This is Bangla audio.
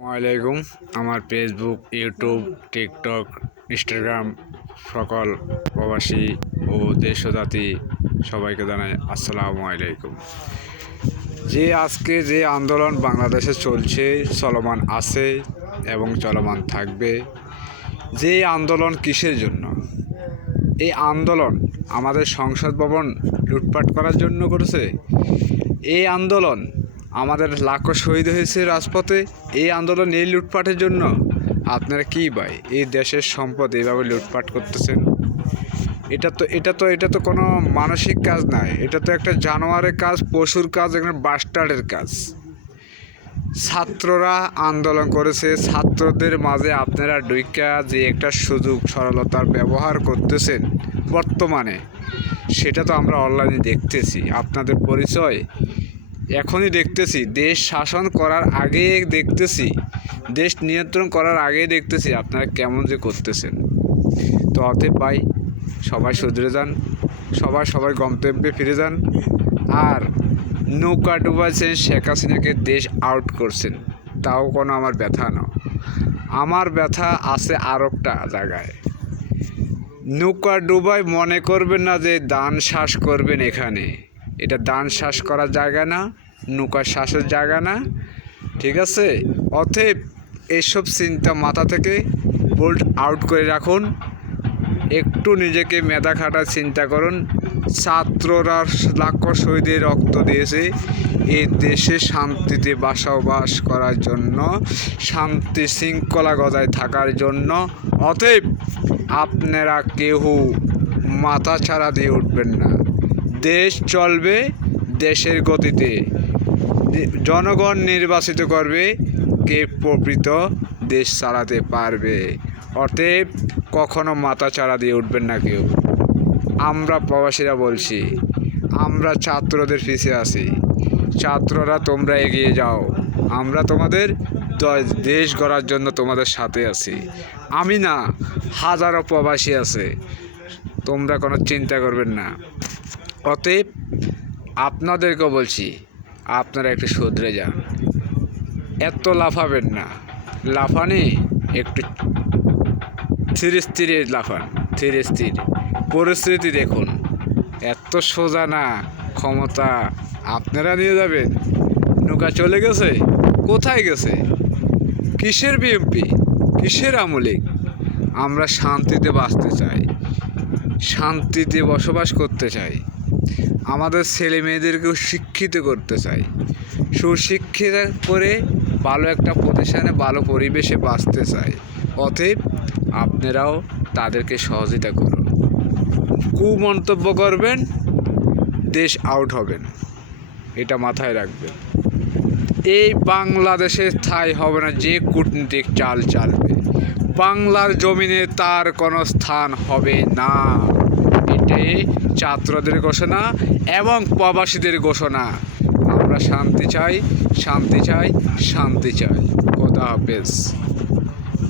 আসসালামাইকুম। আমার ফেসবুক, ইউটিউব, টিকটক, ইনস্টাগ্রাম সকল প্রবাসী ও দেশ ও জাতি সবাইকে জানাই আসসালামু আলাইকুম। আজকে যে আন্দোলন বাংলাদেশে চলছে, চলমান আছে এবং চলমান থাকবে, যে আন্দোলন কিসের জন্য? এই আন্দোলন আমাদের সংসদ ভবন লুটপাট করার জন্য করেছে। এই আন্দোলন আমাদের লাখো শহীদ হয়েছে রাজপথে। এই আন্দোলন এই লুটপাটের জন্য। আপনারা কি ভাই এই দেশের সম্পদ এইভাবে লুটপাট করতেছেন? এটা তো কোনো মানসিক কাজ নয়। এটা তো একটা জানোয়ারের কাজ, পশুর কাজ, একটা বাস্টার্ডের কাজ। ছাত্ররা আন্দোলন করেছে, ছাত্রদের মাঝে আপনারা ডুইকা যে একটা সুযোগ সরলতার ব্যবহার করতেছেন বর্তমানে, সেটা তো আমরা অনলাইনে দেখতেছি। আপনাদের পরিচয় এখনই দেখতেছি, দেশ শাসন করার আগে দেখতেছি, দেশ নিয়ন্ত্রণ করার আগে দেখতেছি আপনারা কেমন যে করতেছেন। তো অতএব ভাই, সবাই শুধরে যান, সবাই গন্তব্যে ফিরে যান। আর নৌকা ডুবাইছেন, শেখ হাসিনাকে দেশ আউট করছেন, তাও কোনো আমার ব্যথা না। আমার ব্যথা আছে আর একটা জায়গায়। নৌকা ডুবাই মনে করবেন না যে দান শ্বাস করবেন এখানে। এটা দান শ্বাস করার জায়গা না, নৌকা শ্বাসের জায়গা না, ঠিক আছে? অতএব এসব চিন্তা মাথা থেকে বোল্ট আউট করে রাখুন। একটু নিজেকে মেধা খাটার চিন্তা করুন। ছাত্ররা লাখো শহীদের রক্ত দিয়েছে এই দেশে শান্তিতে বসবাস করার জন্য, শান্তি শৃঙ্খলা বজায় থাকার জন্য। অতএব আপনারা কেউ মাথা ছাড়া দিয়ে উঠবেন না। দেশ চলবে দেশের গতিতে। জনগণ নির্বাচিত করবে কে প্রকৃত দেশ চালাতে পারবে। অতএব কখনো মাথা ছাড়া দিয়ে উঠবেন না কেউ। আমরা প্রবাসীরা বলছি, আমরা ছাত্রদের পিছিয়ে আছি। ছাত্ররা তোমরা এগিয়ে যাও, আমরা তোমাদের দেশ গড়ার জন্য তোমাদের সাথে আছি। আমি না, হাজারো প্রবাসী আছে, তোমরা কোনো চিন্তা করবেন না। অতএব আপনাদেরকেও বলছি, আপনারা একটু শুধরে যান, এত লাফাবেন না। লাফানি একটু ধীরে লাফান, ধীরে পরিস্থিতি দেখুন। এত সোজা না ক্ষমতা আপনারা নিয়ে যাবেন। নৌকা চলে গেছে, কোথায় গেছে? কিসের বিএমপি, কিসের আওয়ামী লীগ? আমরা শান্তিতে বাঁচতে চাই, শান্তিতে বসবাস করতে চাই, আমাদের ছেলে মেয়েদেরকেও শিক্ষিত করতে চাই, সুশিক্ষিত করে ভালো একটা প্রতিষ্ঠানে ভালো পরিবেশে বাঁচতে চাই। অতএব আপনারাও তাদেরকে সহযোগিতা করুন। কুমন্তব্য করবেন, দেশ আউট হবেন, এটা মাথায় রাখবেন। এই বাংলাদেশে স্থায়ী হবে না যে কূটনীতিক চাল চালবে। বাংলার জমিনে তার কোনো স্থান হবে না। এটাই ছাত্রদের ঘোষণা এবং প্রবাসীদের ঘোষণা। আমরা শান্তি চাই, শান্তি চাই, শান্তি চাই। খোদা হাফেজ।